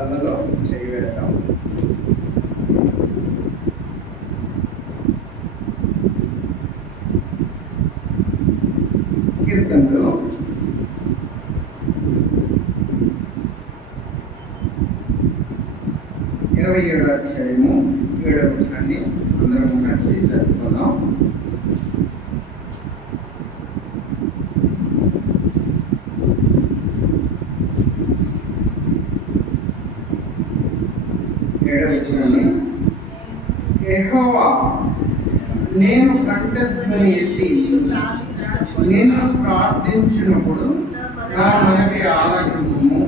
బల్లలో చేయవేద్దాం. కీర్తనలు 27వ అధ్యాయము 7వ వచనాన్ని అందరం కలిసి చదువుకుందాం. యెహోవా, నేను కంఠధ్వని ఎత్తి నిన్ను ప్రార్థించినప్పుడు నా మనవి ఆలకింపుము,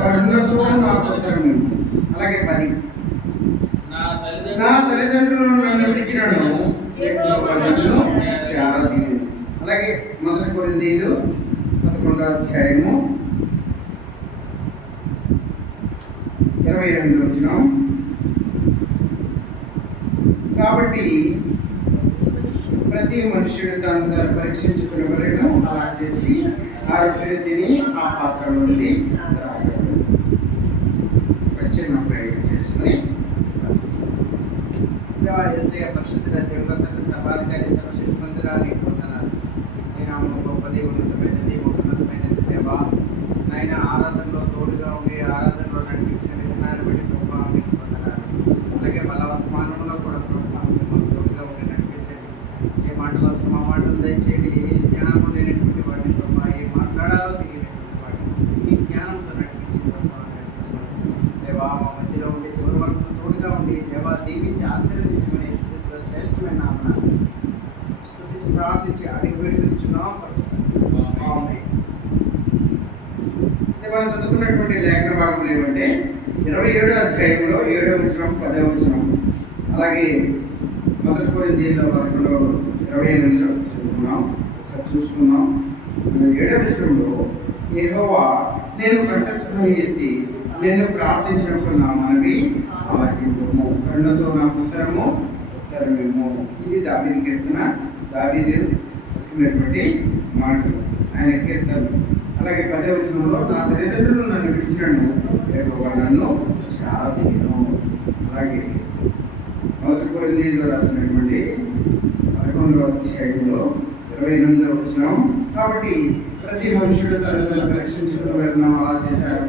కరుణతో నాకు ఉత్తరమిమ్ము. అలాగే 10, నా తల్లిదండ్రులను నన్ను విడిచినను నన్ను చేరదీయును. అలాగే 1 కొరింథీయులు 11వ అధ్యాయము 28వ వచనం. కాబట్టి ప్రతి మనుష్యుడు తాను పరీక్షించుకునేవలను అలా చేసి ఆ రొట్టెను తిని ఆ పాత్రలో నుండి చిన్న ప్రయత్నం చేసుకుని పరిశుద్ధ దేవుడు సభాధికారి సర్వశక్తి మందిరాన్ని పొందన్నారు. నేను గొప్పది, ఉన్నతమైనది, ఉన్నతమైనది దేవా. నాయన ఆరాధనలో తోడుగా ఉండి ఆరాధనలో నడిపించిన విధానాన్ని బట్టి గొప్ప మీకు పొందన్నారు. అలాగే బలవర్తమానంలో కూడా తోడుగా ఉండి నడిపించండి. ఏ మాటలు అవసరం ఆ మాటలు దయచేయండి. ఏ జ్ఞానం లేనటువంటి వాటిని గొప్ప, ఏ మాట్లాడాలో తెలియనటువంటి వాటిని ఈ జ్ఞానంతో నడిపించిన గొప్ప దేవా. మా మధ్యలో ఉండి చివరి వరకు తోడుగా ఉండి దేవా దీవించి ఆశీర్వదించుకుని శ్రేష్టమైన నామమున స్తుతించి ప్రార్థించి అడిగి వేడుకొనిచున్నాం. మనం చదువుకున్నటువంటి లేఖన భాగం ఏమంటే 27వ అధ్యాయంలో 7వ వచనం 10వ వచనం, అలాగే 1 కొరింథీయులు 11:28 చదువుకున్నాం. ఒకసారి చూసుకున్నాం. 7వ వచనంలో యెహోవా, నేను కంఠధ్వని ఎత్తి నిన్ను ప్రార్థించినప్పుడు నా మనవి ఆలకింపుము, కరుణతో నాకు ఉత్తరమిమ్ము. ఇది దావీదు కీర్తన, దావీదు చెప్పినటువంటి మాటలు, ఆయన కీర్తనలు. అలాగే 10వ వచనంలో నా తల్లిదండ్రులు నన్ను విడిచినను యెహోవా నన్ను చేరదీయును. అలాగే 1 కొరింథీయుల్లో రాసినటువంటి 11వ అధ్యాయంలో 28వ వచనం. కాబట్టి ప్రతి మనుషుడు తల్లిదండ్రులు పరీక్షించుకుని వెళ్తున్నాం, అలా చేశారు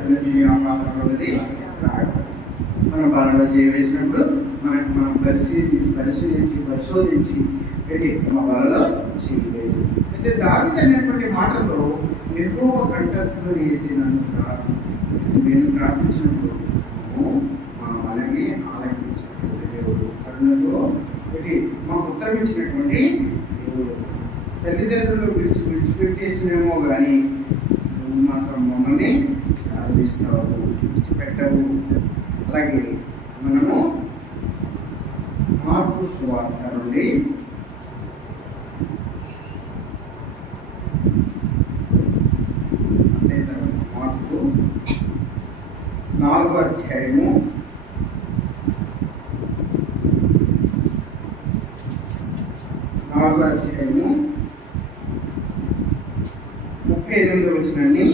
ఆ పాత్రలోది మనం బలలో చేయవేసినప్పుడు మనం పరిశోధించి పెట్టి మన బలలో చేయలేదు. అయితే దావీదు అనేటువంటి మాటల్లో యెహోవా కంఠధ్వని ఎత్తి నేను ప్రార్థించినప్పుడు మా మనవి ఆలకించినటువంటి దేవుడు, కరుణతో పెట్టి మాకు ఉత్తరమించినటువంటి దేవుడు. తల్లిదండ్రులు విడిచిపెట్టేసినేమో కానీ నువ్వు మాత్రం మమ్మల్ని ఆరాధిస్తావు, విడిచిపెట్టవు. అలాగే మనము మార్కు సువార్త నుండి మార్కు 4వ అధ్యాయము 38వ వచనాన్ని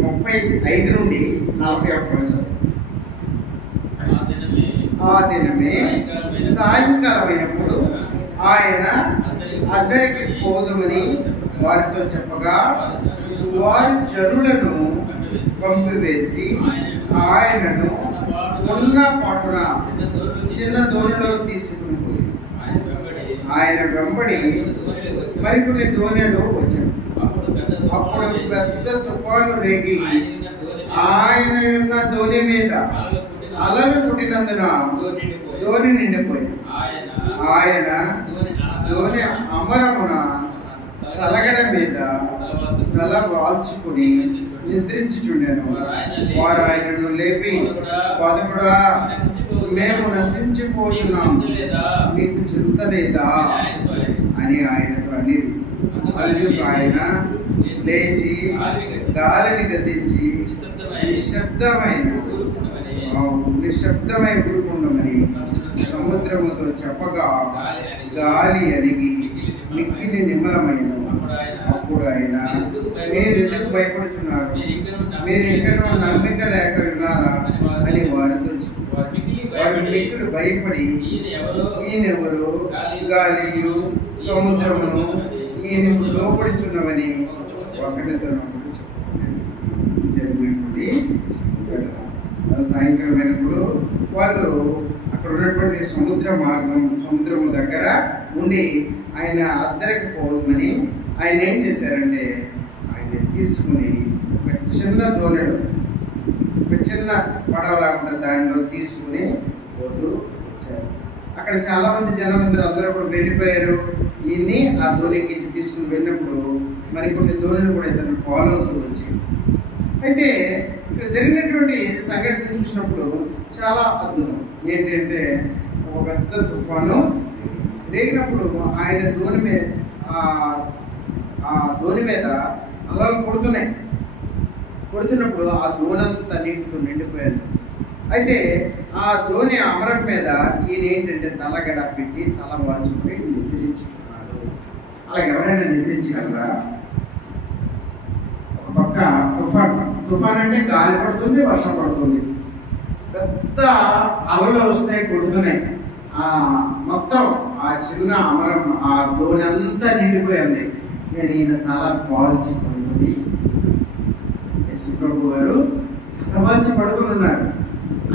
35 నుండి 41 వచనం. ఆ దినమే సాయంకాలమైనప్పుడు ఆయన అద్దరికి పోదుమని వారితో చెప్పగా వారు జనులను పంపివేసి ఆయనను ఉన్న పాటున చిన్న దోణిలో తీసుకుని పోయి ఆయన వెంబడి మరికొన్ని దోణిలు వచ్చాడు. అప్పుడు పెద్ద తుఫాను రేగి ఆయన ఉన్న దోణి మీద అలలు పుట్టినందున దోణి నిండిపోయింది. ఆయన దోణి అమరమున తలగడ మీద తల వాల్చుకుని నిద్రించుచుండెను. వారు ఆయనను లేపి, బోధకుడా, మేము నశించిపోతున్నాం, మీకు చింత లేదా అని ఆయనతో అనేది. అందుకు ఆయన లేచి గాలిని గతించి నిశ్శబ్దమై ఊరుకుండమని సముద్రముతో చెప్పగా గాలి అణిగి మిక్కిలి నిమ్మలమైన. అప్పుడు ఆయన మీరు ఎందుకు భయపడుతున్నారు, మీరు ఇంకనూ నమ్మిక లేక ఉన్నారా అని వారితో వారు మిక్కులు భయపడి ఈయనెవరు గాలియు సముద్రమును ఈయనకు లోపడుచున్నవని ఒకటితో జరిగినటువంటి సాయంకాలమైనప్పుడు వాళ్ళు అక్కడ ఉన్నటువంటి సముద్రము దగ్గర ఉండి ఆయన అద్దరికి పోవద్దని ఆయన ఏం చేశారంటే ఆయన తీసుకుని ఒక చిన్న దోణెడు, ఒక చిన్న పడవలా ఉంటుంది, దానిలో తీసుకుని పోతూ వచ్చారు. అక్కడ చాలా మంది జనాలందరూ కూడా వెళ్ళిపోయారు. ఈయన్ని ఆ దోణికి తీసుకుని వెళ్ళినప్పుడు మరికొన్ని దోణులు కూడా ఇతను ఫాలో అవుతూ వచ్చాయి. అయితే ఇక్కడ జరిగినటువంటి సంఘటన చూసినప్పుడు చాలా అద్భుతం. ఏంటంటే ఒక పెద్ద తుఫాను రేగినప్పుడు ఆయన దోణి మీద అలలు కొడుతున్నప్పుడు ఆ దోణంతా నీటితో నిండిపోయింది. అయితే ఆ దోణి అమరం మీద ఈయన ఏంటంటే తలగడ పెట్టి తల వాల్చుకొని నిద్రించుకున్నాడు. అలా ఎవరైనా నిద్రించగలరా? ఒక పక్క తుఫాన్ అంటే గాలి పడుతుంది, వర్షం పడుతుంది, పెద్ద అలలు వస్తాయి, కొడుతున్నాయి. మొత్తం ఆ చిన్న అమరం ఆ దోణి అంతా నిండిపోయింది. నేను ఈయన తల వాల్చి పడుకొని, యేసుప్రభు వారు తల వాల్చి పడుకొని ఉన్నారు.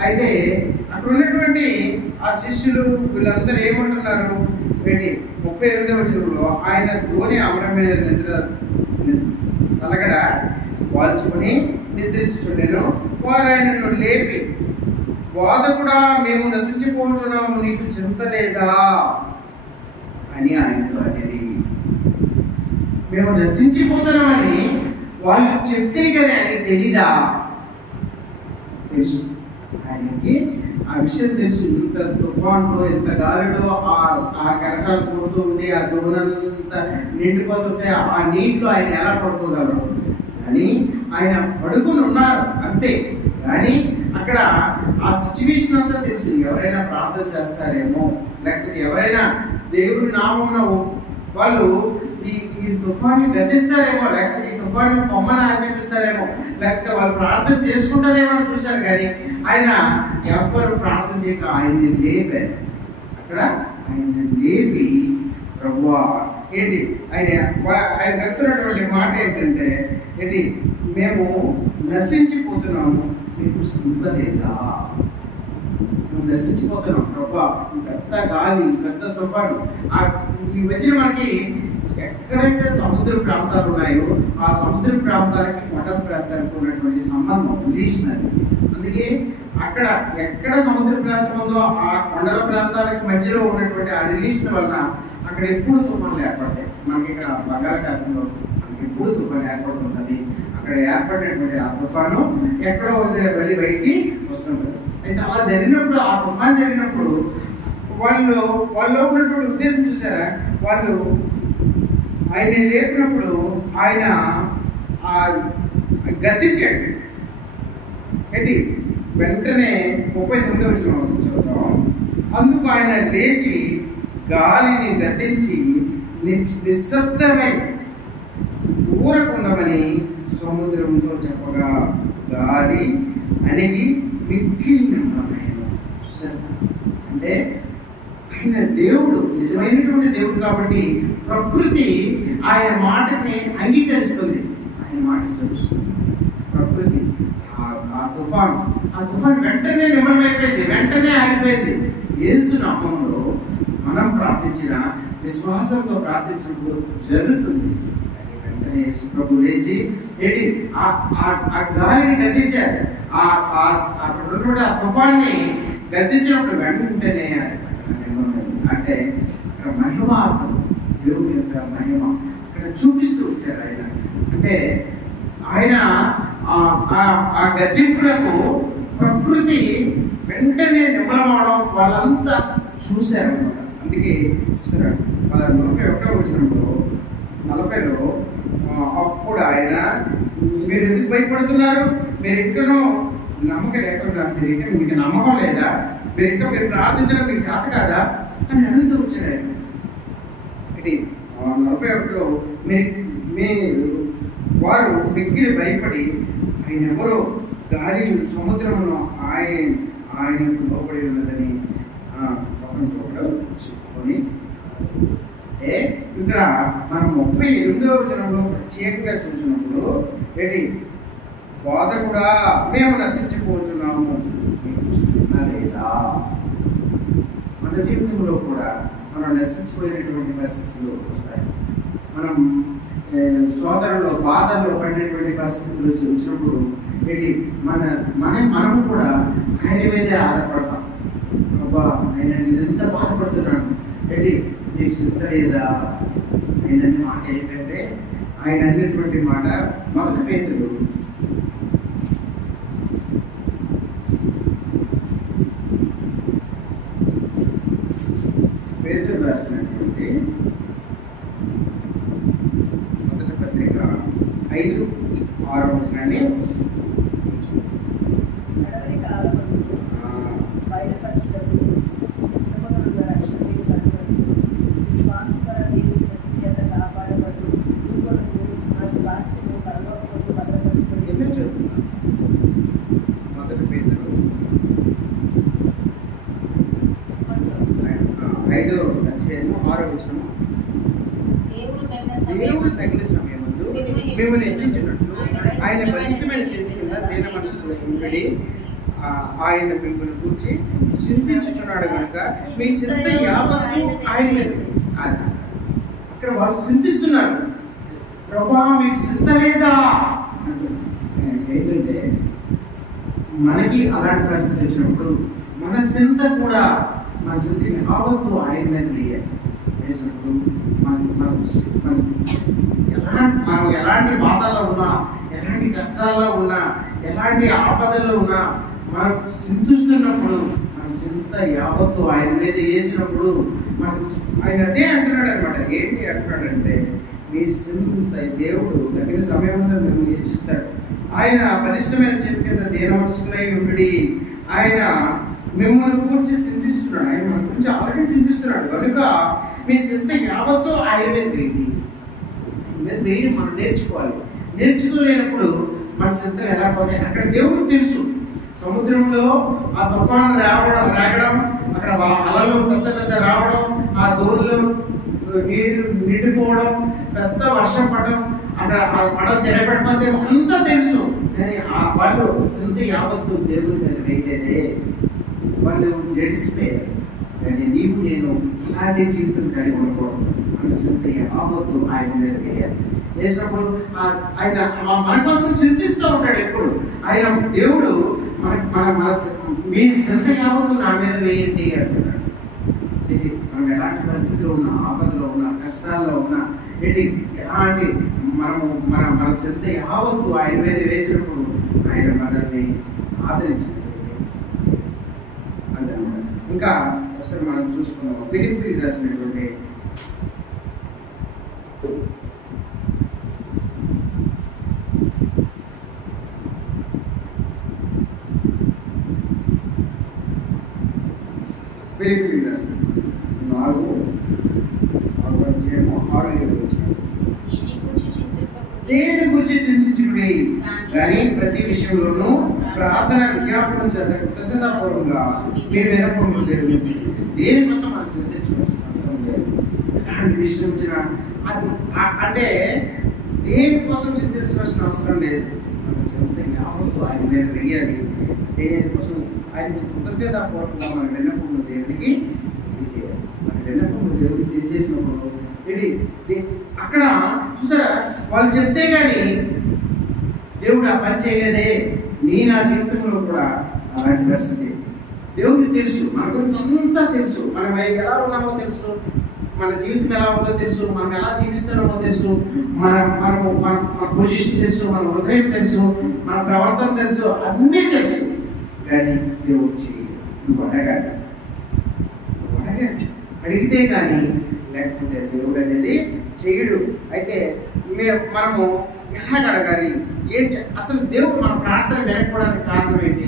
అయితే అక్కడ ఉన్నటువంటి ఆ శిష్యులు వీళ్ళందరూ ఏమంటున్నారు? 38వ వచనంలో ఆయన దోణి అమరం మీద తలగడ వాల్చుకొని నిద్రించుచుండెను. వారు ఆయనను లేపి, బోధకుడా, మేము నశించిపోతున్నాము, నీకు చింత లేదా అని ఆయనతో అనేది. మేము నశించిపోతున్నామని వాళ్ళు చెప్తే కానీ ఆయనకి తెలీదా? తెలుసు, ఆయనకి ఆ విషయం తెలుసు. ఇంత తుఫాన్లో, ఎంత గాలిలో ఆ కెరటాలు కొడుతూ ఉండి ఆ దూరంతా నిండిపోతుంటే ఆ నీటిలో ఆయన ఎలా పడుకోగలరు అని ఆయన పడుకుని ఉన్నారు అంతే. కానీ అక్కడ ఆ సిచ్యువేషన్ అంతా తెలుసు. ఎవరైనా ప్రార్థన చేస్తారేమో, లేకపోతే ఎవరైనా దేవుడి నామమున వాళ్ళు ఈ తుఫాన్ని గద్దిస్తారేమో, లేకపోతే ఈ తుఫాన్ని పొమ్మని ఆజ్ఞాపిస్తారేమో, లేకపోతే వాళ్ళు ప్రార్థన చేసుకుంటారేమో అని చూశారు. కానీ ఆయన ఎవ్వరు ప్రార్థన చేయక ఆయన్ని లేపారు. అక్కడ ఆయన్ని లేపి, ప్రభువా ఏంటి ఆయన కలుతున్నటువంటి మాట ఏంటంటే మేము నశించిపోతున్నాము, మీకు చింత లేదా? మేము నశించిపోతున్నాం ప్రభా, పెద్ద గాలి, పెద్ద తుఫాను. ఈ మధ్యన మనకి ఎక్కడైతే సముద్ర ప్రాంతాలు ఉన్నాయో ఆ సముద్ర ప్రాంతాలకి కొండల ప్రాంతానికి ఉన్నటువంటి సంబంధం రిలేషన్ అది. అందుకే అక్కడ ఎక్కడ సముద్ర ప్రాంతం ఉందో ఆ కొండల ప్రాంతాలకు మధ్యలో ఉన్నటువంటి ఆ రిలేషన్ వలన అక్కడ ఎప్పుడు తుఫాన్లు ఏర్పడతాయి. మనకి ఇక్కడ బంగాళాఖాతంలో మనకి ఎప్పుడు తుఫాను ఏర్పడుతుంటుంది. అక్కడ ఏర్పడినటువంటి ఆ తుఫాను ఎక్కడో వెళ్ళి బయటికి వస్తుంటుంది. అయితే అలా జరిగినప్పుడు, ఆ తుఫాన్ జరిగినప్పుడు వాళ్ళు ఉన్నటువంటి ఉద్దేశం చూసారా? వాళ్ళు ఆయన్ని లేపినప్పుడు ఆయన గద్దించాడు. వెంటనే 39వ వచనం చూద్దాం. అందుకు ఆయన లేచి గాలిని గద్దించి నిశ్శబ్దమై ఊరకుండమని సముద్రంతో చెప్పగా గాలి అణిగి మిక్కిలి నింపమయ్యను. అంటే ఆయన దేవుడు, నిజమైనటువంటి దేవుడు కాబట్టి ప్రకృతి ఆయన మాటని అంగీకరిస్తుంది, ఆయన మాట తెలుస్తుంది. ప్రకృతి ఆ తుఫాన్ వెంటనే నిమ్మమైపోయింది, వెంటనే ఆగిపోయింది. యేసు నామములో మనం ప్రార్థించిన, విశ్వాసంతో ప్రార్థించినప్పుడు జరుగుతుంది. వెంటనే యేసు ప్రభు లేచి ఆ గాలిని గద్దించారు. అక్కడ ఉన్నటువంటి ఆ తుఫాన్ని గద్దించినప్పుడు వెంటనే అంటే అక్కడ మహిమార్థం, దేవుని యొక్క మహిమ అక్కడ చూపిస్తూ వచ్చారు ఆయన. అంటే ఆయన ఆ గద్దింపులకు ప్రకృతి వెంటనే నిమ్మలమవడం వాళ్ళంతా చూశారు అనమాట. అందుకే చూస్తున్నాడు 41వ వచనంలో 40లో అప్పుడు ఆయన, మీరు ఎందుకు భయపడుతున్నారు? మీరు ఇంకనూ నమ్మకం లేకుండా, మీకు నమ్మకం లేదా? మీరు ప్రార్థించడం మీకు చేత కాదా అని అడుగుతూ వచ్చాడు ఆయన. 41లో వారు మిక్కిలి భయపడి ఆయన ఎవరో గాలి సముద్రమును ఆయనకు లోబడి ఉన్నదని ఒకడు చెప్పుకొని ఇక్కడ మనం 38వ వచనంలో ప్రత్యేకంగా చూసినప్పుడు ఏంటి, బోధకుడా మేము నశించిపోతున్నాము, మీకు శ్రమ లేదా? మన జీవితంలో కూడా మనం నశించిపోయినటువంటి పరిస్థితులు వస్తాయి. మనం సోదరులు బాధల్లో పడినటువంటి పరిస్థితులు వచ్చినప్పుడు ఏంటి, మనము కూడా ఆయన మీదే ఆధారపడతాం. అబ్బా ఆయన నేను ఎంత బాధపడుతున్నాను, ఏంటి నీకు శ్రద్ధ లేదా? ఆయన అనే మాట ఏంటంటే, ఆయన అన్నటువంటి మాట 1 పేతురు 1 రాసినటువంటి 1 పత్రిక 5-6 వచనాన్ని దేవుడు తగిన సమయమందు మిమ్మల్ని హెచ్చించినట్లు ఆయన బలిష్టమైన శక్తి కింద దీన మనసులో ఉండి ఆయన మిమ్మల్ని గురించి చింతించుచున్నాడు కనుక మీ చింత యావత్తు ఆయన మీద. అక్కడ వాళ్ళు చింతిస్తున్నారు, ప్రభా మీకు చింత లేదా ఏంటంటే, మనకి అలాంటి పరిస్థితి వచ్చినప్పుడు మన చింత కూడా మన చింత యావత్తు ఆయన మీద వేయాలి. వేసినప్పుడు మనం ఎలాంటి బాధల్లో ఉన్నా, ఎలాంటి కష్టాల్లో ఉన్నా, ఎలాంటి ఆపదలో ఉన్నా, మనం చింతిస్తున్నప్పుడు మన చింత యావత్తు ఆయన మీద వేసినప్పుడు ఆయన అదే అంటున్నాడు అనమాట. ఏంటి అంటున్నాడంటే, మీ చింత దేవుడు తగిన సమయంలో మిమ్మల్ని హెచ్చిస్తాడు. ఆయన బలిష్టమైన చేతి కింద దీన మనసులై ఉండి ఆయన మిమ్మల్ని గురించి చింతిస్తున్నాడు. ఆయన మన గురించి ఆల్రెడీ చింతిస్తున్నాడు కనుక మీ చింత యావత్తు ఆయన మీద వేయడం మనం నేర్చుకోవాలి. నేర్చుకోలేనప్పుడు మన చింతలు ఎలా పోతాయి? అక్కడ దేవుడికి తెలుసు, సముద్రంలో ఆ తుఫాను రాగడం, అక్కడ అలలు పెద్ద రావడం, ఆ దోరులో నీరు నిండిపోవడం, పెద్ద వర్షం పడడం, అక్కడ ఆ పడవ తెరపడిపోతే అంతా తెలుసు. కానీ ఆ వాళ్ళు చింత యావత్తు దేవుడి మీద వేయలేదే, వాళ్ళు జడిసిపోయారు. కానీ నీవు నేను ఇలాంటి జీవితం కలిగి ఉండకూడదు. మన చింత యావత్తు ఆయన మీద వేయాలి. వేసినప్పుడు ఆయన మన కోసం చింతిస్తూ ఉంటాడు ఎప్పుడు. ఆయన దేవుడు మీ చింత యావత్తు నా మీద వేయండి అంటున్నాడు. ఇది మనం ఎలాంటి పరిస్థితిలో ఉన్నా, ఆపదలో ఉన్నా, కష్టాల్లో ఉన్నా, ఎలాంటి మన చింత యావత్తు ఆయన మీద వేసినప్పుడు ఆయన మనల్ని ఆదరించాడు. అదనమాట. ఇంకా ఒకసారి మనం చూసుకున్నాం, ఫిలిప్పీయులకు రాసినటువంటి ఫిలిప్పీయులకు రాసినటువంటి 4:6-7 వచ్చినాడు. దేని గురించి చింతించుకుని కానీ ప్రతి విషయంలోనూ ప్రార్థన విజ్ఞాపనం చేత కృతజ్ఞతాపూర్వకంగా మీరు వినపము దేవుడు. దేనికోసం మనం చింతించవలసిన అవసరం లేదు. ఎలాంటి విషయం వచ్చినా అది అంటే దేనికోసం చింతించవలసిన అవసరం లేదు. మన చింత యావత్తు ఆయన మీద వేయాలి. దేనికోసం ఆయన కృతజ్ఞతాపూర్వకంగా మనం విన్నపము దేవుడికి తెలియజేయాలి. మన విన్నపము దేవుడికి తెలియజేసినప్పుడు అక్కడ చూసారా, వాళ్ళు చెప్తే కానీ దేవుడు ఆ పని చేయలేదే. నా జీవితంలో కూడా అలాంటి పరిస్థితి. దేవుడికి తెలుసు, మన గురించి అంతా తెలుసు, మనం ఎలా ఉన్నామో తెలుసు, మన జీవితం ఎలా ఉందో తెలుసు, మనం ఎలా జీవిస్తున్నామో తెలుసు, మన పొజిషన్ తెలుసు, మన హృదయం తెలుసు, మన ప్రవర్తన తెలుసు, అన్నీ తెలుసు. కానీ దేవుడు చేయడు. నువ్వు అడగండి, అడిగితే కానీ లేకపోతే దేవుడు అనేది చేయడు. అయితే మనము ఎలా అడగాలి ఏంటి? అసలు దేవుడు మన ప్రార్థన వినకపోవడానికి కారణం ఏంటి?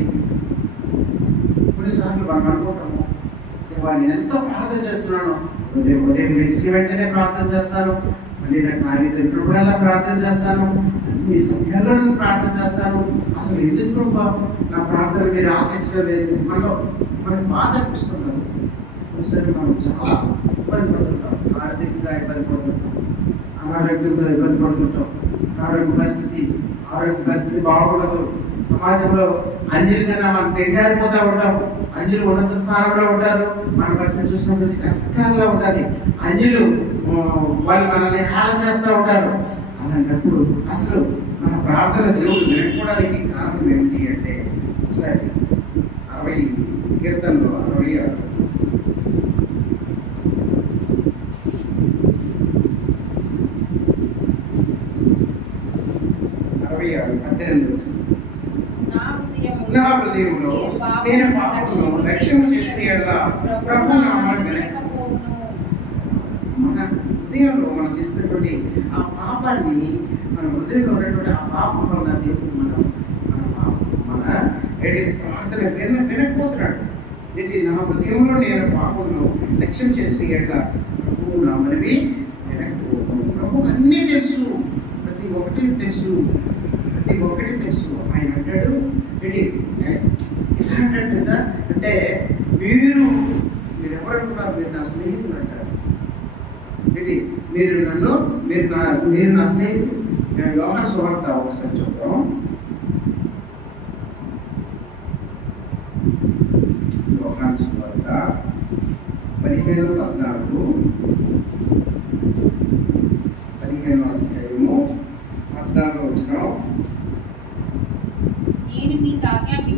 కొన్నిసార్లు మనం అనుకుంటాము, దేవా నేను ఎంతో ప్రార్థన చేస్తున్నాను, ఉదయం లేచి వెంటనే ప్రార్థన చేస్తాను, మళ్ళీ నాకు ఖాళీ దొరికినప్పుడల్లా ప్రార్థన చేస్తాను, మీ సమయంలో ప్రార్థన చేస్తాను, అసలు ఎందుకు ప్రభా నా ప్రార్థన మీరు ఆలోచించడం లేదు. మనకు బాధ అనిపిస్తుంటుంది. ఒకసారి మనం చాలా ఇబ్బంది పడుతుంటాం, ఆర్థికంగా ఇబ్బంది పడుతుంటాం, అనారోగ్యంతో ఇబ్బంది పడుతుంటాం, ఆరోగ్య పరిస్థితి బాగుండదు. సమాజంలో అన్యుల కన్నా మనం తెజారిపోతూ ఉంటాము. అన్యులు ఉన్నత స్థానంలో ఉంటారు, మన పరిస్థితి చూసినప్పుడు కష్టాల్లో ఉంటుంది. అన్యులు వాళ్ళు మనల్ని హేళన చేస్తూ ఉంటారు. అలాంటప్పుడు అసలు మన ప్రార్థన దేవుడు వినకపోవడానికి కారణం ఏమిటి అంటే, ఒకసారి 60 కీర్తనలో 66 18 వచ్చింది. నా హృదయంలో నేను పాపమును లక్ష్యం చేసిన యెడల ప్రభువు నా మాట వినకపోవును. మన హృదయంలో మనం చేసినటువంటి ఆ పాపాన్ని, మన హృదయంలో ఉన్నటువంటి ఆ పాపం వల్ల దేవుడు మన ప్రార్థన వినకపోతున్నాడు. నా హృదయంలో నేను పాపమును లక్ష్యం చేసిన యెడల ప్రభువు నా మనవి వినకపోవును. ప్రభువుకు అన్నీ తెలుసు, ప్రతి ఒక్కటి తెలుసు. ఆయన అంటాడు ఎలా అంటాడు తెలుసా అంటే, మీరు ఎవరనుకున్నారు, మీరు నా స్నేహితులు అంటారు. మీరు నా స్నేహితులు. యోహాను సువార్త ఒకసారి చూద్దాం. యోహాను సువార్త 15:14 15వ అధ్యాయము 14వ వచనం.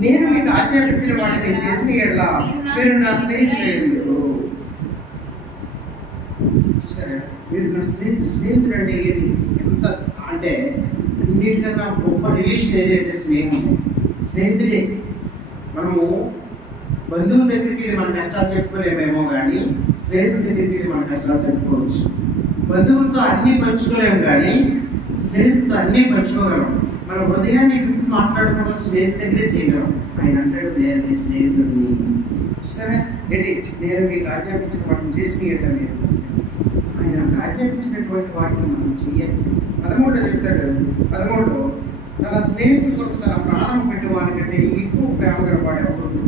నేను మీకు ఆజ్ఞాపించిన వాటిని చేసిన యెడల మీరు నా స్నేహితులు. చూసారా, మీరు నా స్నేహితుడు అంటే ఏంటి? ఎంత అంటే అన్నిటికన్నా గొప్ప రిలేషన్ ఏదైతే స్నేహితుడే. మనము బంధువుల దగ్గరికి వెళ్ళి మన కష్టాలు చెప్పుకోలేమేమో కానీ స్నేహితుల దగ్గరికి వెళ్ళి మన కష్టాలు చెప్పుకోవచ్చు. బంధువులతో అన్నీ పంచుకోలేము కానీ స్నేహితులతో అన్నీ పంచుకోగలం. మన హృదయాన్ని మాట్లాడుకోవడం స్నేహితుల దగ్గరే చేయగలం. ఆయన అంటాడు, నేను నీ స్నేహితుడిని. చూస్తారా ఏంటి, నేను మీకు ఆజ్ఞాపించిన వాటిని చేసి అంటే ఆయన ఆజ్ఞాపించినటువంటి వాటిని మనం చెయ్యాలి. 13లో చెప్తాడు, 13లో తన స్నేహితుల కొరకు తన ప్రాణం పెట్టేవానికంటే ఎక్కువ ప్రేమ గలవాడు ఎవరు?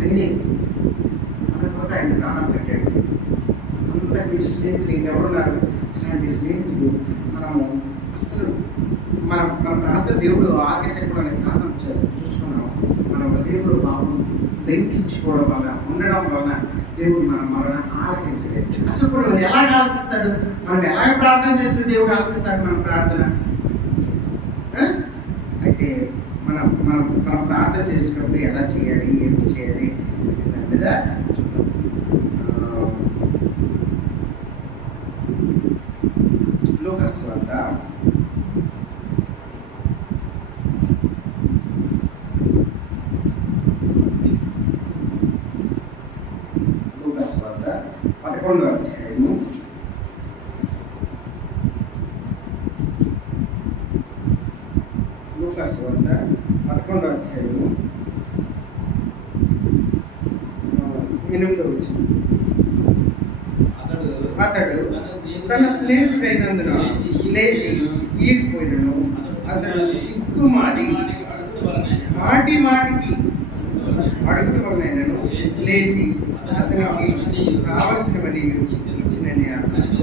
ఆయనే మన కొరకు ఆయన ప్రాణం పెట్టాడు. అంతకు మించి స్నేహితులు ఇంకెవరున్నారు? అలాంటి స్నేహితులు మనము అసలు మన ప్రార్థన దేవుడు ఆలకించకపోవడానికి కారణం చూసుకున్నాము. మన హృదయంలో బాబు లెంకించుకోవడం వల్ల ఉండడం వలన దేవుడు మన ఆలకించలేదు. అసలు కూడా మనం ఎలాగ ఆలకిస్తాడు? మనం ఎలాగ ప్రార్థన చేస్తే దేవుడు ఆలకిస్తాడు మన ప్రార్థన? అయితే మనం ప్రార్థన చేసేటప్పుడు ఎలా చేయాలి, ఏమిటి చేయాలి దాని మీద చూద్దాం. లూకాసు వార్త 11వ అధ్యాయము 8వ వచనం. అతడు తన స్నేహితుడైనందున లేచి ఈగిపోయినను అతడు సిగ్గుమాడి మాటికి అడుగుట వలనైనను లేచి అతనికి కావలసినవని ఇచ్చినని అన్నాడు.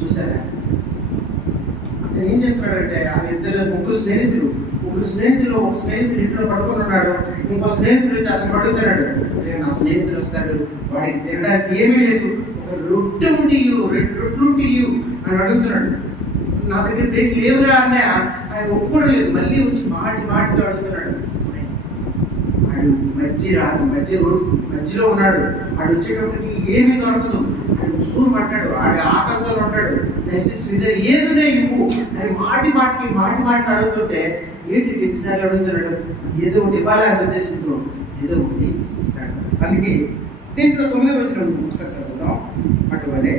చూసారా, అతను ఏం చేస్తున్నాడంటే, ఆ ముగ్గురు స్నేహితులు ఒక స్నేహితుడు ఇంట్లో పడుకొని ఉన్నాడు. ఇంకో స్నేహితుడు వచ్చి అతను పడుగుతున్నాడు. నా స్నేహితుడు వస్తాడు, వాడికి తినడానికి ఏమీ లేదు, ఒక రొట్టె ఉండి అని అడుగుతున్నాడు. నా దగ్గర ప్లేట్ లేవురా అన్న ఆయన ఒప్పుకోవడం లేదు. మళ్ళీ వచ్చి మాటితో అడుగుతున్నాడు. వాడు మధ్యలో ఉన్నాడు. వాడు వచ్చేటప్పటికి ఏమీ దొరకదు. వాడు సూరు పట్టాడు, వాడి ఆకలితో ఉంటాడు. దయచేసి ఇద్దరు ఏదునే ఇవ్వు అని మాటికి అడుగుతుంటే, ఏంటి ఎన్నిసార్లు అడుగుతున్నాడు? ఏదో ఒకటి ఇవ్వాలని ఉద్దేశంతో ఏదో ఒకటి ఇస్తాడు. అందుకే దీంట్లో 9వ వచనం ఒకసారి చదువుతాం. అటువలే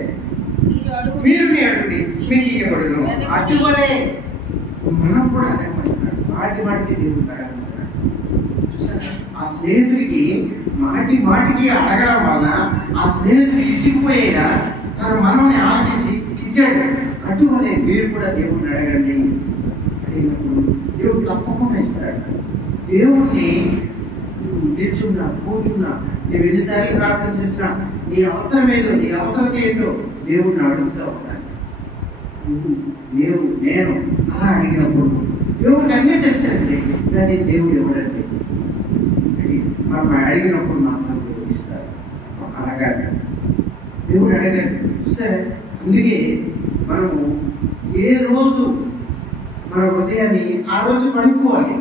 మీరు అడుగుడి మీకు ఇవ్వబడును. అటువలే మనం కూడా అడగమంటున్నాడు. మాటికి దేవుడు అడగమంటున్నాడు. చూసారా, ఆ స్నేహితుడికి మాటికి అడగడం వల్ల ఆ స్నేహితుడు ఇసిగిపోయేగా తన మనల్ని ఆలోచించి ఇచ్చాడు. అటువలే మీరు కూడా దేవుడిని అడగండి. అడిగినప్పుడు దేవుడు తప్పకుండా ఇస్తాడు. దేవుడిని నిల్చున్నా కూర్చున్నా నువ్వు ఎన్నిసార్లు ప్రార్థన చేసినా నీ అవసరం ఏదో, నీ అవసరత ఏంటో దేవుడిని అడుగుతూ ఉండాలి. నేను అలా అడిగినప్పుడు దేవుడికి అన్నీ తెలుసండి, కానీ దేవుడు ఎవడండి? మనం అడిగినప్పుడు మాత్రం దేవుడు ఇస్తారు. అడగాలి, దేవుడు అడగాలి. చూసారా, అందుకే మనము ఏ రోజు మన హృదయాన్ని ఆ రోజు కడుక్కోవాలి,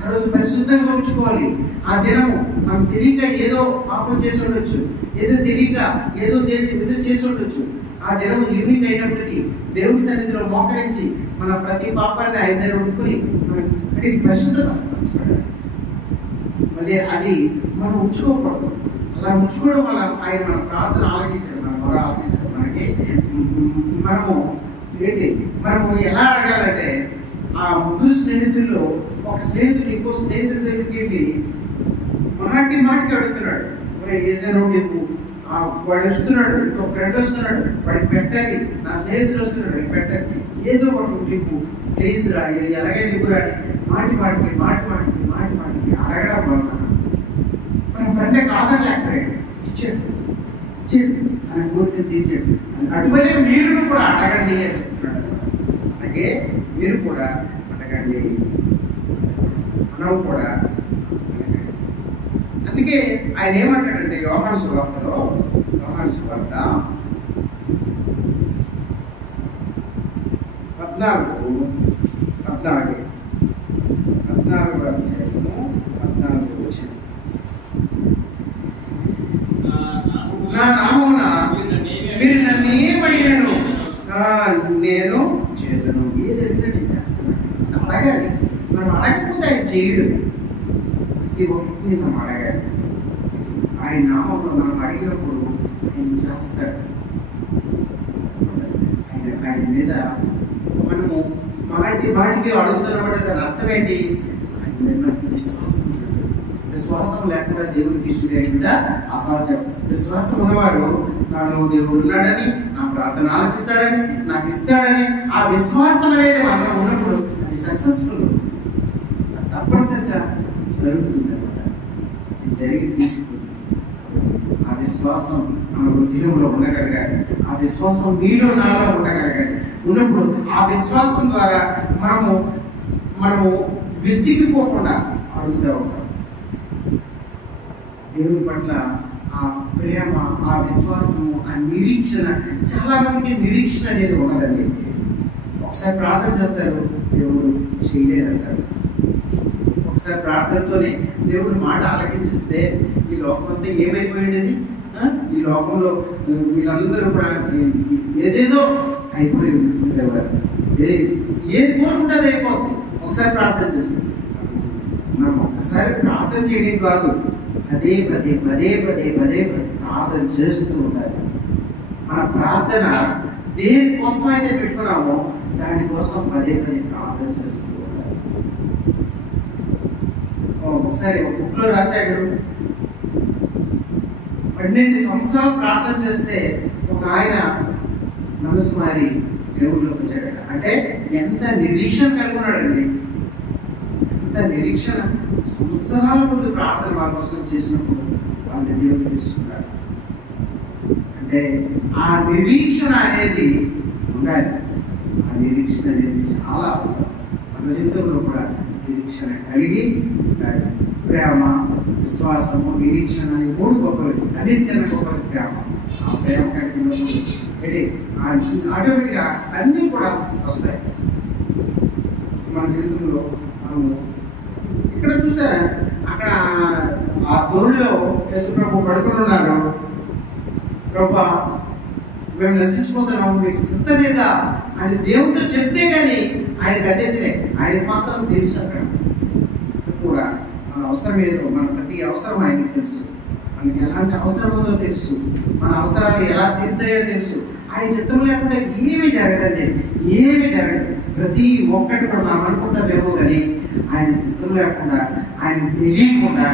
ఆ రోజు పరిశుద్ధంగా ఉంచుకోవాలి. ఆ దినము మనం తెలియక ఏదో పాపం చేసి ఉండొచ్చు, ఏదో తెలియక ఏదో చేసి ఉండొచ్చు. ఆ దినము ఈవినింగ్ అయినప్పటికీ దేవుడి సన్నిధిలో మోకరించి మన ప్రతి పాపాన్ని ఆయన దగ్గర ఉంటుకుని మనం పరిశుద్ధత మళ్ళీ అది మనం ఉంచుకోకూడదు. అలా ఉంచుకోవడం వల్ల ఆయన మన ప్రార్థన ఆలకించారు, మన మొర ఆలకించారు. మనకి మనము ఎలా అడగాలంటే, ఆ ముగ్గురు స్నేహితుల్లో ఒక స్నేహితుడు ఇంకో స్నేహితుడి దగ్గరికి వెళ్ళి మాటికి అడుగుతున్నాడు, ఏదైనా నీకు వాడు వస్తున్నాడు, ఇంకో ఫ్రెండ్ వస్తున్నాడు, వాడికి పెట్టాలి, నా స్నేహితుడు వస్తున్నాడు, వాడికి పెట్టాలి, ఏదో ఒకటి నీకు ప్లీజ్ రా, ఎలాగే నీకు రాని మాటికి అడగడం వల్ల మన ఫ్రెండే కాదనలేకపోయాడు, ఇచ్చాడు ఆయన కోరికను తీర్చాడు. అటువలే మీరు కూడా అడగండి అని చెప్తున్నాడు. అలాగే మీరు కూడా అడగండి, మనం కూడా అడగండి. అందుకే ఆయన ఏమంటాడంటే యోహాను సువార్తలో, యోహాను సువార్త 14వ అధ్యాయము 14వ వచనం, నా నామమున మీరు నన్ను ఏమడిగినను నేను చేతును, ఏదడిగినా నేను చేస్తాను. అడగాలి, మనం అడగకపోతే ఆయన చేయడు. ప్రతి ఒక్కరిని మనం అడగాలి. ఆయన నామంలో మనం అడిగినప్పుడు ఆయన చేస్తాడు. ఆయన మీద మనము మాటికి అడుగుతున్నమాట దాని అర్థం ఏంటి? ఆయన మీద మనకి విశ్వాసం లేకుండా దేవుడికి ఇష్టం అసాధ్యం. విశ్వాసం ఉన్నవారు తాను దేవుడు ఉన్నాడని, నా ప్రార్థన ఆలపిస్తాడని, నాకు ఇస్తాడని, ఆ విశ్వాసం అనేది మనలో ఉన్నప్పుడు అది సక్సెస్ఫుల్, తప్పనిసరిగా జరుగుతుంది అనమాట. అది జరిగి తీసుకుంటుంది. ఆ విశ్వాసం మన హృదయంలో ఉండగలగాలి. ఆ విశ్వాసం మీలో నాలో ఉండగలగాలి. ఉన్నప్పుడు ఆ విశ్వాసం ద్వారా మనము విసిగిపోకుండా అడుగుతూ ఉంటాం. దేవుని పట్ల ఆ ప్రేమ, ఆ విశ్వాసము, ఆ నిరీక్షణ, చాలా మందికి నిరీక్షణ అనేది ఉండదండి. ఒకసారి ప్రార్థన చేస్తారు, దేవుడు చేయలేదంటారు. ఒకసారి ప్రార్థనతోనే దేవుడు మాట ఆలకించిస్తే ఈ లోకం అంతా ఏమైపోయింది? ఈ లోకంలో వీళ్ళందరూ కూడా ఏదేదో అయిపోయి ఉండేవారు. ఏది కోరుకుంటే అది అయిపోతుంది. ఒకసారి ప్రార్థన చేస్తే మనం ఒక్కసారి ప్రార్థన చేయడం కాదు, పదే ప్రార్థన చేస్తూ ఉండాలి. మన ప్రార్థన దేనికోసం అయితే పెట్టుకున్నామో దానికోసం పదే ప్రార్థన చేస్తూ ఉండాలి. ఒకసారి ఒక బుక్లో రాశాడు, 12 సంవత్సరాలు ప్రార్థన చేస్తే ఒక ఆయన మనసు మారి దేవుళ్ళలోకి వచ్చాడట. అంటే ఎంత నిరీక్షణ కలిగి ఉన్నాడండి, ఎంత నిరీక్షణ. సంవత్సరాల ముందు ప్రార్థన వాళ్ళ కోసం చేసినప్పుడు వాళ్ళని దేవుడు తీసుకున్నారు. అంటే ఆ నిరీక్షణ అనేది ఉండాలి. ఆ నిరీక్షణ అనేది చాలా అవసరం. మన జీవితంలో కూడా నిరీక్షణ కలిగి ఉండాలి. ప్రేమ, విశ్వాసము, నిరీక్షణ అని 3 గొప్పవి. అన్నింటికన్నా గొప్పది ప్రేమ. ఆ ప్రేమ కలిగినప్పుడు ఆటోమేటిక్గా అన్నీ కూడా వస్తాయి మన జీవితంలో. మనము ఇక్కడ చూసారా, అక్కడ ఆ దొరులో యేసు ప్రభు పడుకుని ఉన్నారు. ప్రభా, మేము నశించిపోతున్నాము, మీకు సిద్ధం లేదా అని దేవుడితో చెప్తే కానీ ఆయన గతించలే. ఆయన మాత్రం తెలుసు. అక్కడ కూడా మన అవసరం ఏదో, మన ప్రతి అవసరం ఆయనకి తెలుసు. మనకి ఎలాంటి అవసరం ఉందో తెలుసు. మన అవసరాలు ఎలా తీర్తాయో తెలుసు. ఆయన చిత్తం లేకుండా ఏమీ జరగదండి, ఏమీ జరగదు. ప్రతి ఒక్కటి కూడా మనం అనుకుంటామేమో కానీ ఆయన చిత్తం లేకుండా, ఆయన తెలియకుండా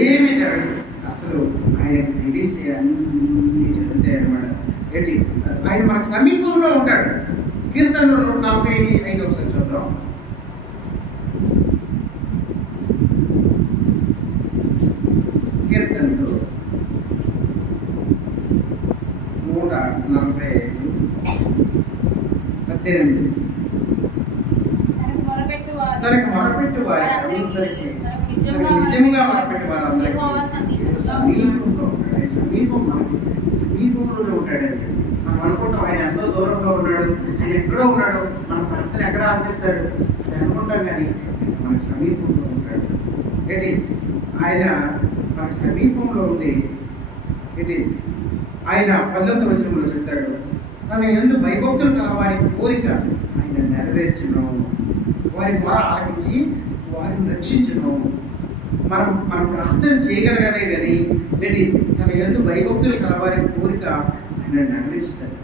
ఏమీ జరగదు. అసలు ఆయనకు తెలిసి అన్నీ జరుగుతాయి అన్నమాట. ఏంటి ఆయన మనకు సమీపంలో ఉంటాడు. కీర్తనలు 145 ఒకసారి చూద్దాం. కీర్తనలు 145:18 తనకు మొరపెట్టు వారి అందరికీ నిజంగా మొరపెట్టు వారందరికీ సమీపంలో ఉంటాడు. ఆయన సమీపంలోనే ఉంటాడండి. మనం అనుకుంటాం ఆయన ఎంతో దూరంలో ఉన్నాడు, ఆయన ఎక్కడో ఉన్నాడు, మన ప్రార్థన ఎక్కడ ఆపిస్తాడు అని అనుకుంటాం, కానీ మనకు సమీపంలో ఉంటాడు. ఏంటి ఆయన మనకు సమీపంలో ఉండి ఏంటి ఆయన 19వ వచనంలో చెప్తాడు, తన యందు భయభక్తులు కల వారి కోరిక ఆయన నెరవేర్చును, వారి మొర ఆలకించి వారిని రక్షించును. మనం ప్రార్థన చేయగలగానే కానీ ఏంటి తన యందు భయభక్తులు కల వారి కోరిక ఆయన నెరవేరుస్తాడు.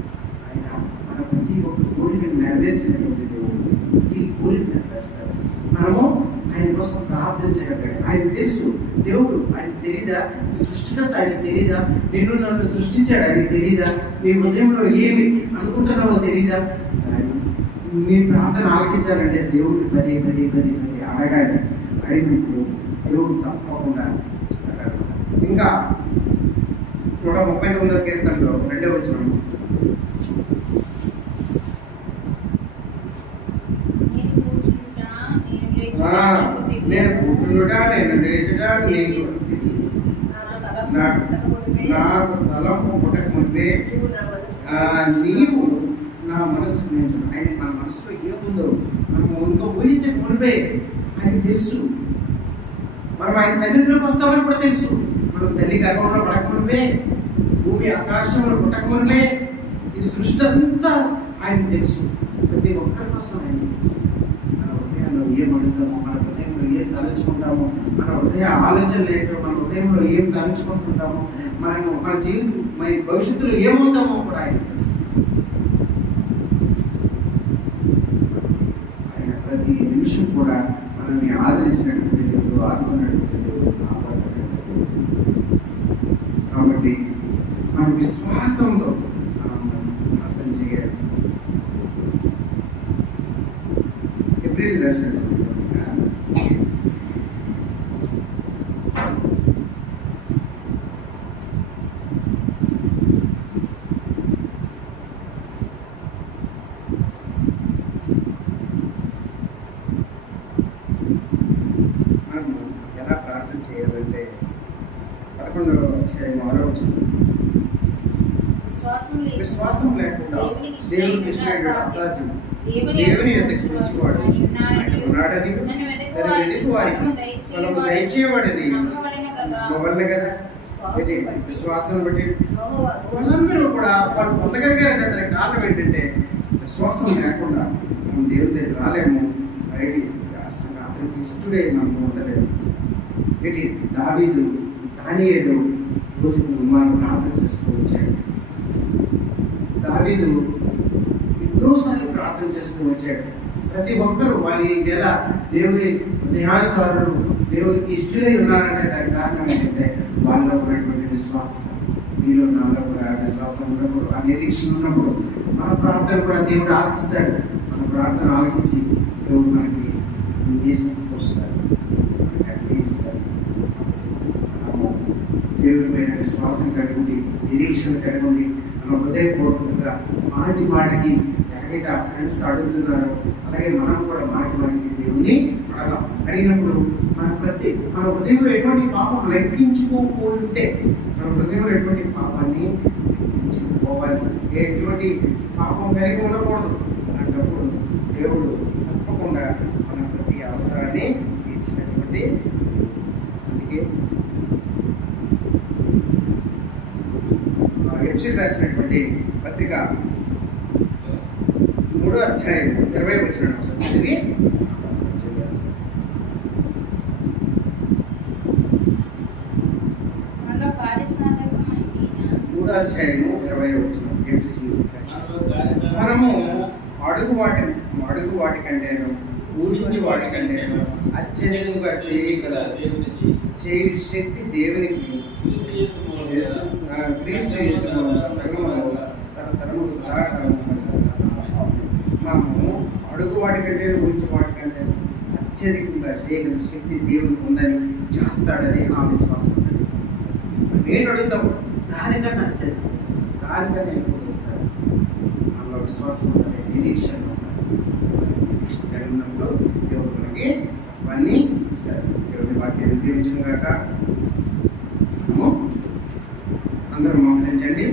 ఆయన మన ప్రతి ఒక్క కోరికను నెరవేర్చినటువంటి దేవుడు, ప్రతి కోరిక నెరవేరుస్తాడు. మనము ఆయన కోసం ప్రార్థించగలిగాడు. ఆయన తెలుసు దేవుడు, ఆయన తెలీదా? సృష్టికర్త ఆయన తెలీదా? నిన్ను నన్ను సృష్టించాడు ఆయన తెలీదా? నీ హృదయంలో ఏమి అనుకుంటున్నావో తెలీదా? నీ ప్రార్థన ఆలకించాలంటే దేవుడు పదే అడగాలి. అడిగినప్పుడు దేవుడు తప్పకుండా ఇస్తాడు. ఇంకా 139వ కీర్తనలో 2వ వచనం, నేను కూర్చుండుట నేను లేచుట నీకు నాకు తలంపు పుట్టక మునిపే నీవు నా మనసు నేను. ఆయన మన మనసులో ఏముందో మనము ఇంకా ఊహించక మునిపే ఆయనకి తెలుసు. మనం ఆయన సన్నిధిలోకి వస్తామని కూడా తెలుసు. మనం తల్లి గర్భంలో పడకమునిపే, భూమి ఆకాశంలో పుట్టకమునిపే ఈ సృష్టి అంతా ఆయనకు తెలుసు. ప్రతి ఒక్కరి కోసం ఆయన తెలుసు. మన హృదయంలో ఏం అడుగుతామో, మన హృదయంలో ఏం తలంచుకుంటామో, మన హృదయ ఆలోచనలు ఏంటో, మన హృదయంలో ఏం తలంచుకుంటుంటామో, మన జీవితం మన భవిష్యత్తులో ఏమవుతామో కూడా ఆయన తెలుసు. ఆయన ప్రతి నిమిషం కూడా మనల్ని ఆదరించినటువంటి దేవుడు, ఆదుకున్నటువంటి దేవుడు, కాపాడినటువంటి దేవుడు. కాబట్టి మన విశ్వాసంతో మనం అర్థం చేయాలి. ఏప్రిల్ రాశాడు చేయాలంటే 11వ అధ్యాయం 6వ వచనం, విశ్వాసం లేకుండా దేవునికి ఇష్టమైనటువంటి అసాధ్యం. దేవుని యొద్దకు వచ్చేవాడు ఆయన ఉన్నాడని తన వెతుకు వారికి ఫలము దయచేవాడని నమ్మవలెను కదా. ఇది విశ్వాసం బట్టి వాళ్ళందరూ కూడా వాళ్ళు పొందగలిగారంటే దానికి కారణం ఏంటంటే విశ్వాసం లేకుండా మనం దేవుని దగ్గర రాలేము. బయటి అతనికి ఇష్టడే మనకు ఉండలేదు. ఏంటి దావీదు దానియేలు రోజు మనం ప్రార్థన చేస్తూ వచ్చాడు. దావీదు ఎన్నోసార్లు ప్రార్థన చేస్తూ వచ్చాడు. ప్రతి ఒక్కరూ వాళ్ళు ఈ వేళ దేవుని హృదయానుసారులు, దేవునికి ఇష్టలై ఉన్నారంటే దానికి కారణం ఏంటంటే వాళ్ళలో ఉన్నటువంటి విశ్వాసం. మీలో నాలో కూడా విశ్వాసం ఉన్నప్పుడు, ఆ నిరీక్షణ ఉన్నప్పుడు మన ప్రార్థన కూడా దేవుడు ఆలకిస్తాడు. మన ప్రార్థన ఆలకించి దేవుడు మనకి వస్తాడు, మనకి అన్ని ఇస్తాడు. మనము దేవుని పైన విశ్వాసం కలిగి ఉండి, నిరీక్షణ కలిగి ఉండి, మన హృదయపూర్వకంగా మాటికి ఎక్కడైతే ఆ ఫ్రెండ్స్ అడుగుతున్నారో అలాగే మనం కూడా మాటికి దేవుని అడగాం. అడిగినప్పుడు మన హృదయంలో ఎటువంటి పాపం లెక్కించుకోకుంటే, మన హృదయంలో ఎటువంటి పాపాన్ని లెక్కించుకోవాలి, ఎటువంటి పాపం కలిగి ఉండకూడదు. అలాంటప్పుడు దేవుడు తప్పకుండా మన ప్రతి అవసరాన్ని తీర్చినటువంటి. అందుకే ఎఫ్ఎసీయులకు రాసినటువంటి పత్రిక 3వ అధ్యాయం 20వ వచనం ఒకసారి చదివి 3వ అధ్యాయం 20వ వచనం మనము అడుగు వాటి కంటేను ఊహించి వాటి కంటేను అత్యధికంగా చేయు శక్తి దేవునికి క్రీస్తు యేసులో సంఘములో తన తరతరము సదాకాలము. మనము అడుగు వాటికంటే ఊహించే వాటికంటే అత్యధికంగా చేయగల శక్తి దేవునికి ఉందని, చేస్తాడని ఆ విశ్వాసం. నేను అడుగుతాము దానికన్నా అత్యధికంగా చేస్తాను, దానికన్నా ఎక్కువ చేస్తాడు. అందులో విశ్వాసం ఉందని, నిరీక్షణ కలిగినప్పుడు దేవుడు మనకి సర్వాన్ని ఇస్తాడు. దేవుడి వాక్యాన్ని దీవించిన గాక. అందరూ మోకరించండి.